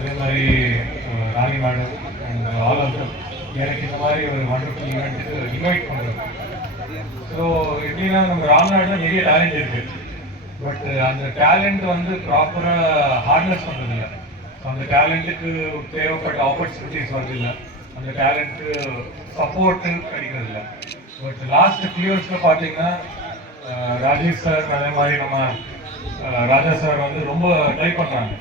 அதே மாதிரி Rani madam and all of எனக்கு இந்த மாதிரி ஒரு வண்டர்ஃபுல் ஈவெண்ட்டுக்கு இன்வைட் பண்ணுறது ஸோ எப்படின்னா நம்ம ராம்நாட்டில் நிறைய டேலண்ட் இருக்குது பட் அந்த டேலண்ட் வந்து ப்ராப்பராக ஹார்னஸ் பண்ணுறது இல்லை அந்த டேலண்ட்டுக்கு தேவைப்பட்ட ஆப்பர்ச்சுனிட்டிஸ் வருது அந்த டேலண்ட்டு சப்போர்ட்டு கிடைக்கிறதில்ல. பட் லாஸ்ட் ஃபியூ இயர்ஸில் பார்த்தீங்கன்னா ராஜேஷ் சார் அதே மாதிரி நம்ம ராஜா சார் வந்து ரொம்ப ட்ரை பண்ணுறாங்க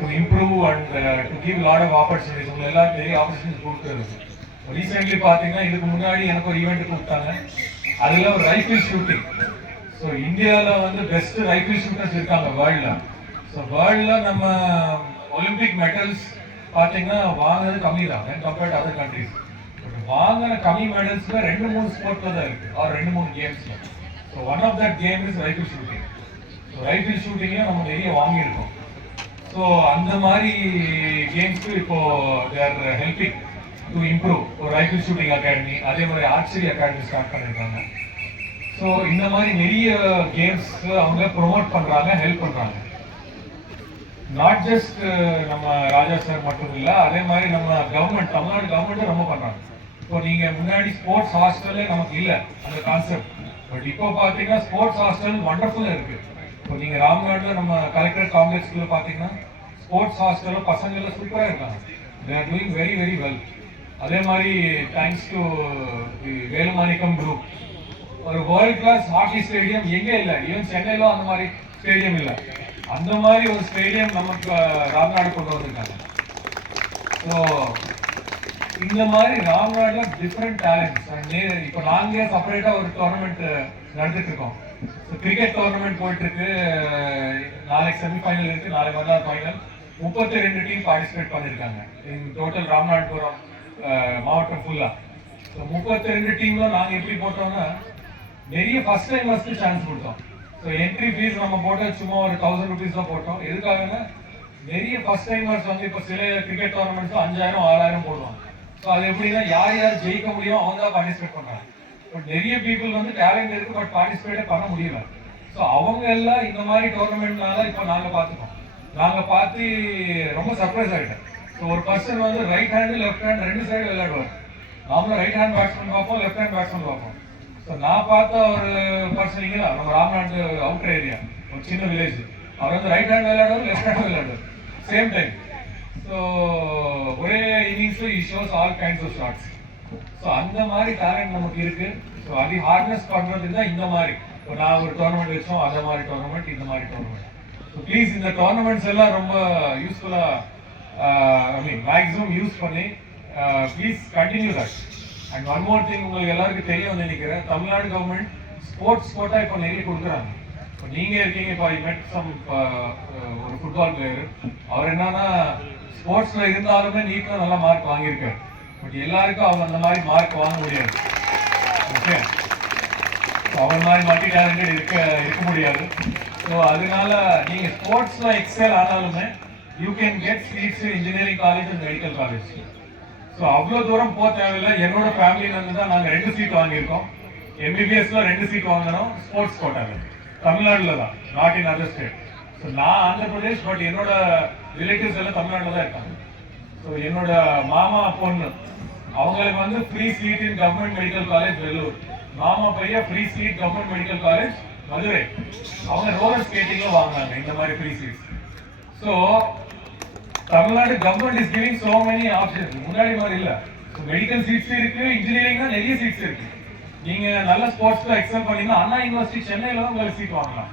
to improve and to give lot of opportunities உங்களை எல்லாரும் நிறைய ஆப்பர்ச்சுனிட்டிஸ் கொடுத்துருக்கு ரீசெண்ட்லி பார்த்தீங்கன்னா இதுக்கு முன்னாடி எனக்கு ஒரு ஈவெண்ட் கொடுத்தாங்க. அதில் ஒரு ரைஃபிள் ஷூட்டிங் ஸோ இந்தியாவில் வந்து பெஸ்ட் ரைஃபிள் ஷூட்டர்ஸ் இருக்காங்க வேர்ல்டில் ஸோ வேர்ல்டில் நம்ம ஒலிம்பிக் மெடல்ஸ் பார்த்தீங்கன்னா வாங்குறது கம்மி தான் கம்பேர்ட் அதர் கண்ட்ரிஸ் பட் வாங்கின கம்மி மெடல்ஸில் ரெண்டு மூணு ஸ்போர்ட்ஸில் தான் இருக்குது ஆர் ரெண்டு மூணு கேம்ஸில் so one of that game is rifle shooting so rifle ஷூட்டிங்கே நம்ம நிறைய வாங்கியிருக்கோம். ஸோ அந்த மாதிரி கேம்ஸ்க்கு இப்போ தேர் ஹெல்பிங் டு இம்ப்ரூவ் ஒரு ரைஃபிள் ஷூட்டிங் அகாடமி அதே மாதிரி ஆர்ச்சரி அகாடமி ஸ்டார்ட் பண்ணியிருக்காங்க ஸோ இந்த மாதிரி நிறைய கேம்ஸ் அவங்க ப்ரொமோட் பண்ணுறாங்க ஹெல்ப் பண்ணுறாங்க நாட் ஜஸ்ட் uh, நம்ம ராஜா சார் மட்டும் இல்லை அதே மாதிரி நம்ம கவர்மெண்ட் தமிழ்நாடு கவர்மெண்ட்டும் ரொம்ப பண்ணுறாங்க இப்போ நீங்கள் முன்னாடி ஸ்போர்ட்ஸ் ஹாஸ்டலே நமக்கு இல்லை அந்த கான்செப்ட் பட் இப்போ பார்த்தீங்கன்னா ஸ்போர்ட்ஸ் ஹாஸ்டல் ஒண்டர்ஃபுல்லாக இருக்குது இப்போ நீங்கள் ராம்நாட்டில் நம்ம கலெக்டர் காம்ப்ளெக்ஸ்ல பார்த்தீங்கன்னா ஸ்போர்ட்ஸ் ஹாஸ்டலில் பசங்க எல்லாம் இருக்காங்க. They are doing very very well அதே மாதிரி தேங்க்ஸ் டு வேலுமாணிக்கம் குரூப் ஒரு வேர்ல்ட் கிளாஸ் ஹாக்கி ஸ்டேடியம் எங்கே இல்லை? ஈவன் சென்னையிலும் அந்த மாதிரி ஸ்டேடியம் இல்லை. அந்த மாதிரி ஒரு ஸ்டேடியம் நமக்கு ராம்நாடு கொண்டு வந்திருக்காங்க. ஸோ இந்த மாதிரி ராம்நாடுல டிஃப்ரெண்ட் டேலண்ட்ஸ் இப்போ நாங்களே செப்பரேட்டா ஒரு டோர்னமெண்ட் நடந்துட்டு இருக்கோம் கிரிக்கெட் டோர்னமெண்ட் போயிட்டு இருக்கு நாளைக்கு செமிஃபைனல் இருக்கு. நாளைக்கு மறுநாள் ஃபைனல் முப்பத்தி ரெண்டு டீம் பார்ட்டிசிபேட் பண்ணியிருக்காங்க டோட்டல் ராம்நாட்புரம் மாவட்டம் ஃபுல்லா ஸோ முப்பத்தி ரெண்டு டீம்ல நாங்கள் எப்படி போட்டோம்னா நிறைய ஃபர்ஸ்ட் டைம் ஃபர்ஸ்ட் சான்ஸ் கொடுத்தோம். ஸோ என்ட்ரி ஃபீஸ் நம்ம போட்டால் சும்மா ஒரு தௌசண்ட் ருபீஸ் தான் போட்டோம். எதுக்காகன்னா நிறைய ஃபர்ஸ்ட் டைமர்ஸ் வந்து இப்போ சில கிரிக்கெட் டோர்னமெண்ட்ஸும் அஞ்சாயிரம் ஆறாயிரம் போடுவாங்க. ஸோ அது எப்படின்னா யார் யார் ஜெயிக்க முடியும் அவங்க தான் பார்ட்டிசிபேட் பண்ணுறாங்க பட் நிறைய பீப்புள் வந்து டேலண்ட் இருக்கு பட் பார்ட்டிசிபேட்டே பண்ண முடியல. ஸோ அவங்க எல்லாம் இந்த மாதிரி டோர்னமெண்ட்னால இப்போ நாங்கள் பார்த்துக்கோம் நாங்கள் பார்த்து ரொம்ப சர்ப்ரைஸ் ஆகிட்டேன் ஸோ ஒரு பர்சன் வந்து ரைட் ஹேண்டு லெஃப்ட் ஹேண்ட் ரெண்டு சைடு விளையாடுவார். நாமளும் ரைட் ஹேண்ட் பேட்ஸ்மேன் பார்ப்போம் லெஃப்ட் ஹேண்ட் பேட்ஸ்மேன் பார்ப்போம். ஸோ நான் பார்த்த ஒரு பர்சன் இங்கே நம்ம ராம்நாடு அவுட்டர் ஏரியா ஒரு சின்ன வில்லேஜ் அவர் வந்து ரைட் ஹேண்ட் விளையாடுவார் லெஃப்ட் ஹேண்ட் விளையாடுவார். சேம் டைம் ஸோ ஒரே இன்னிங்ஸில் he shows all kinds of shots so அந்த மாதிரி டேலண்ட் நமக்கு இருக்கு. ஸோ அது ஹார்ட்னஸ் பண்ணுறது தான் இந்த மாதிரி. இப்போ நான் ஒரு டோர்னமெண்ட் வச்சோம் அந்த மாதிரி டோர்னமெண்ட் இந்த மாதிரி டோர்னமெண்ட் ஸோ ப்ளீஸ் இந்த டோர்னமெண்ட்ஸ் எல்லாம் ரொம்ப யூஸ்ஃபுல்லாக ஐ மீன் மேக்ஸிமம் யூஸ் பண்ணி please continue that and one more thing உங்களுக்கு எல்லாருக்கும் தெரியும் நினைக்கிறேன். தமிழ்நாடு கவர்மெண்ட் ஸ்போர்ட்ஸ் கோட்டா இப்போ நிறைய கொடுக்குறாங்க. இப்போ நீங்கள் இருக்கீங்க இப்போ ஐ மெட் சம் ஒரு ஃபுட்பால் பிளேயர் அவர் என்னன்னா ஸ்போர்ட்ஸ்ல இருந்தாலுமே நீட்ல நல்லா மார்க் வாங்கியிருக்காரு. பட் எல்லாருக்கும் அவங்க அந்த மாதிரி மார்க் வாங்க முடியாது. ஓகே? அவர் மாதிரி மல்டி டேலண்டட் இருக்க இருக்க முடியாது. ஸோ அதனால நீங்க ஸ்போர்ட்ஸ்ல எக்ஸல் ஆனாலுமே you can get seats engineering college and medical college so அவ்வளோ தூரம் போக தேவையில்லை. என்னோட ஃபேமிலியில இருந்து தான் நாங்கள் ரெண்டு சீட் வாங்கியிருக்கோம். எம்பிபிஎஸ்ல ரெண்டு சீட் வாங்கினோம். ஸ்போர்ட்ஸ் கோட்டாவில் தமிழ்நாடுல தான். Not in other state so நான் ஆந்திர பிரதேஷ் பட் என்னோட ரிலேட்டிவ்ஸ் எல்லாம் தமிழ்நாட்டில் தான் இருக்காங்க. ஸோ என்னோட மாமா பொண்ணு அவங்களுக்கு வந்து free seat in government medical college Vellore. மாமா பையன் free seat government medical college Madurai. அவங்க ரோலர் ஸ்கேட்டிங்ல வாங்கினாங்க இந்த மாதிரி free seats so Tamil Nadu government is giving so many options முன்னாடி மாதிரி இல்லை. மெடிக்கல் சீட்ஸ் இருக்கு இன்ஜினியரிங்ல நிறைய சீட்ஸ் இருக்கு. நீங்க நல்ல ஸ்போர்ட்ஸ்ல எக்ஸல் பண்ணீங்கன்னா அண்ணா யூனிவர்சிட்டி சென்னையில தான் உங்களுக்கு சீட் வாங்கலாம்.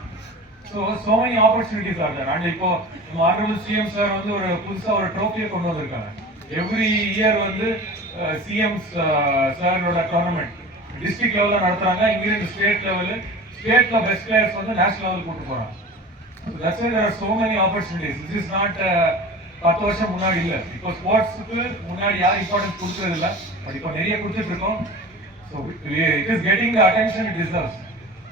So so many opportunities are there and இப்போ நம்ம ஆனரபிள் சிஎம் சார் வந்து ஒரு புதுசா ஒரு ட்ரோஃபியை கொண்டு வந்திருக்காங்க எவ்ரி இயர் வந்து சிஎம் சாரோட டோர்னமெண்ட் டிஸ்ட்ரிக்ட் லெவலில் நடத்துறாங்க. இங்கிருந்து ஸ்டேட் லெவல் ஸ்டேட்ல பெஸ்ட் பிளேயர்ஸ் வந்து நேஷனல் லெவல் கூட்டு போறாங்க. That's why there are so many opportunities is not பத்து வருஷம் முன்னாடி இல்லை. இப்போ ஸ்போர்ட்ஸுக்கு முன்னாடி யாரும் இம்பார்ட்டன்ஸ் கொடுக்கறது இல்லை. பட் இப்போ நிறைய கொடுத்துட்டு இருக்கோம். So it is getting the attention it deserves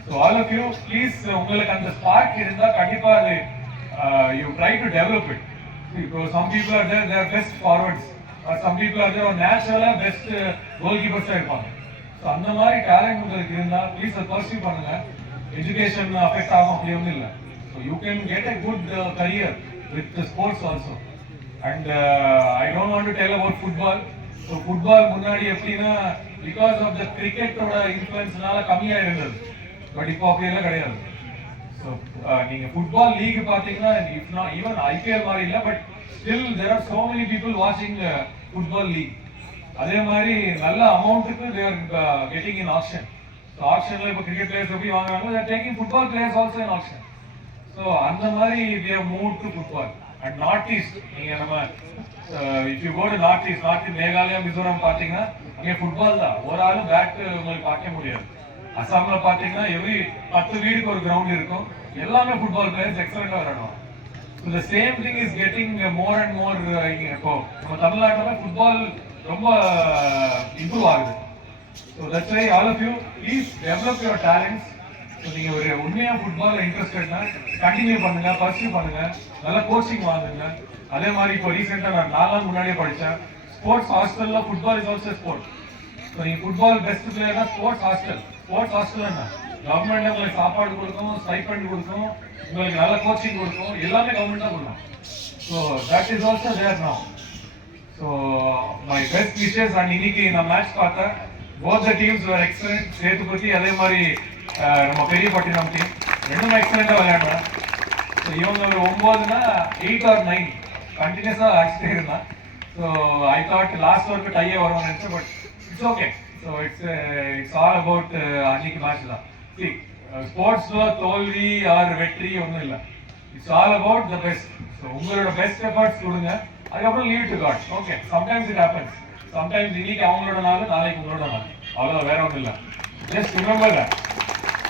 so all of you please உங்களுக்கு அந்த ஸ்பார்க் இருந்தா கண்டிப்பா அது you try to develop it இப்போ some people are there their best forwards some people are there நேச்சுரலாக பெஸ்ட் கோல் கீப்பர்ஸாக இருப்பாங்க. So அந்த மாதிரி டேலண்ட் உங்களுக்கு இருந்தா ப்ளீஸ் அதை பர்சியூ பண்ணுங்க. எஜுகேஷன் அஃபெக்ட் ஆகும் அப்படி ஒன்றும் இல்லை so you can get a good career with sports also and I don't want to tell about football so football முன்னாடி எப்படின்னா பிகாஸ் ஆஃப் த கிரிக்கெட்டோட இன்ஃப்ளூயன்ஸ்னால கம்மியா இருந்தது. பட் இப்போ அப்படியெல்லாம் கிடையாது. ஸோ uh, நீங்க ஃபுட்பால் லீக் பார்த்தீங்கன்னா இஃப் நான் ஈவன் ஐபிஎல் மாதிரி இல்லை but still there are so many people வாட்சிங் ஃபுட்பால் லீக் அதே மாதிரி நல்ல அமௌண்ட்டுக்கு they're getting in auction so ஆப்ஷனில் இப்போ கிரிக்கெட் பிளேயர்ஸ் எப்படி வாங்குறாங்களோ they're taking football players also in auction so அந்த மாதிரி we move to football and north east நீங்கள் நம்ம if you go to north east north east Meghalaya Mizoram பார்த்தீங்கன்னா அங்கே football தான். ஒரு ஆளும் பேட் உங்களுக்கு பார்க்க முடியாது. அசாம்ல பார்த்தீங்கன்னா எவ்ரி பத்து வீடுக்கு ஒரு கிரவுண்ட் இருக்கும். எல்லாமே ஃபுட்பால் பிளேயர்ஸ் எக்ஸலண்டா விளையாடுவாங்க. So the same thing is getting more and more இப்போ நம்ம தமிழ்நாட்டில் ஃபுட்பால் ரொம்ப uh, இம்ப்ரூவ் ஆகுது. So that's why all of you please develop your talents so நீங்கள் ஒரு உண்மையாக ஃபுட்பாலில் இன்ட்ரெஸ்டட்னா கண்டினியூ பண்ணுங்க பர்சியூ பண்ணுங்க. நல்ல கோச்சிங் வாங்குங்க. அதே மாதிரி இப்போ ரீசெண்டாக நான் நாலாம் முன்னாடியே படித்தேன் ஸ்போர்ட்ஸ் ஹாஸ்டலில் football is also sport so நீங்கள் ஃபுட்பால் பெஸ்ட் பிளேயர்னா ஸ்போர்ட்ஸ் ஹாஸ்டல் ஸ்போர்ட்ஸ் ஹாஸ்டல் என்ன கவர்மெண்ட் உங்களுக்கு சாப்பாடு கொடுக்கும் ஸ்டைப்பண்ட் கொடுக்கும் உங்களுக்கு நல்ல கோச்சிங் கொடுக்கும் எல்லாமே கவர்மெண்ட் தான் கொடுக்கும் so that is also there no so my best wishes and இன்னைக்கு நான் மேட்ச் பார்த்தேன். Both the teams were excellent Sethupathi அதே மாதிரி அஹ், நம்ம பெரியப்பட்டினம் டீம் ரெண்டுமே எக்ஸலண்டாக விளையாடுறேன். ஸோ இவங்க ஒரு ஒம்போதுனா எயிட் ஆர் நைன் கண்டினியூஸாக அடிச்சுட்டே இருந்தான். ஸோ ஐ தாட் லாஸ்ட் வரைக்கும் டையே வரும்னு நினச்சேன் but it's okay so it's it's all about அன்னைக்கு மேட்ச் தான் சி ஸ்போர்ட்ஸில் தோல்வி ஆர் வெற்றி ஒன்றும் இல்லை. It's all about the best so உங்களோட பெஸ்ட் எஃபர்ட்ஸ் கொடுங்க. அதுக்கப்புறம் leave to God okay sometimes it happens sometimes இன்னைக்கு அவங்களோட நாள் நாளைக்கு உங்களோட நாள். அவ்வளோ வேற ஒன்றும் இல்லை. ஜஸ்ட் ரிமெம்பர்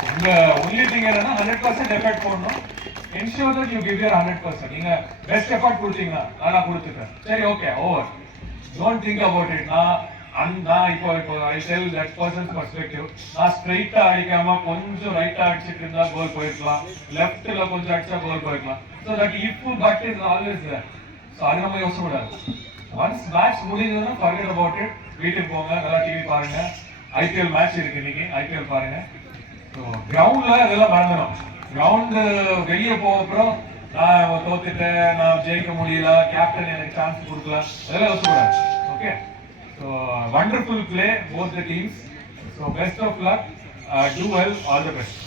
உங்க ஒன்லி திங் என்னன்னா ஹண்ட்ரட் பர்சன்ட் எஃபர்ட் போடணும். Ensure that you give your hundred percent நீங்க பெஸ்ட் எஃபர்ட் கொடுத்தீங்கன்னா நான் கொடுத்துட்டேன். சரி okay over don't think about it நான் அந் நான் இப்போ இப்போ I tell that person's perspective நான் ஸ்ட்ரைட்டா அடிக்காம கொஞ்சம் ரைட்டா அடிச்சிட்டு இருந்தா கோல் போயிருக்கலாம். லெஃப்ட்டில் கொஞ்சம் அடிச்சா கோல் போயிருக்கலாம். ஸோ தட் இப்போ but is always there so அது நம்ம யோசிக்கக்கூடாது. ஒன்ஸ் மேட்ச் முடிஞ்சதுன்னா ஃபர்கெட் அபவுட் இட் வீட்டுக்கு போங்க நல்லா டிவி பாருங்க. ஐபிஎல் மேட்ச் இருக்கு இன்னைக்கு. ஐபிஎல் பாருங்க. ஸோ கிரவுண்ட்ல இதெல்லாம் மறந்துடும் கிரவுண்டு வெளியே போக அப்புறம் நான் தோத்துட்டேன் நான் ஜெயிக்க முடியல கேப்டன் எனக்கு சான்ஸ் கொடுக்கல. அதெல்லாம் யோசிக்கக்கூடாது. Okay So wonderful play, both the teams. So best of luck. Uh, do well. All the best.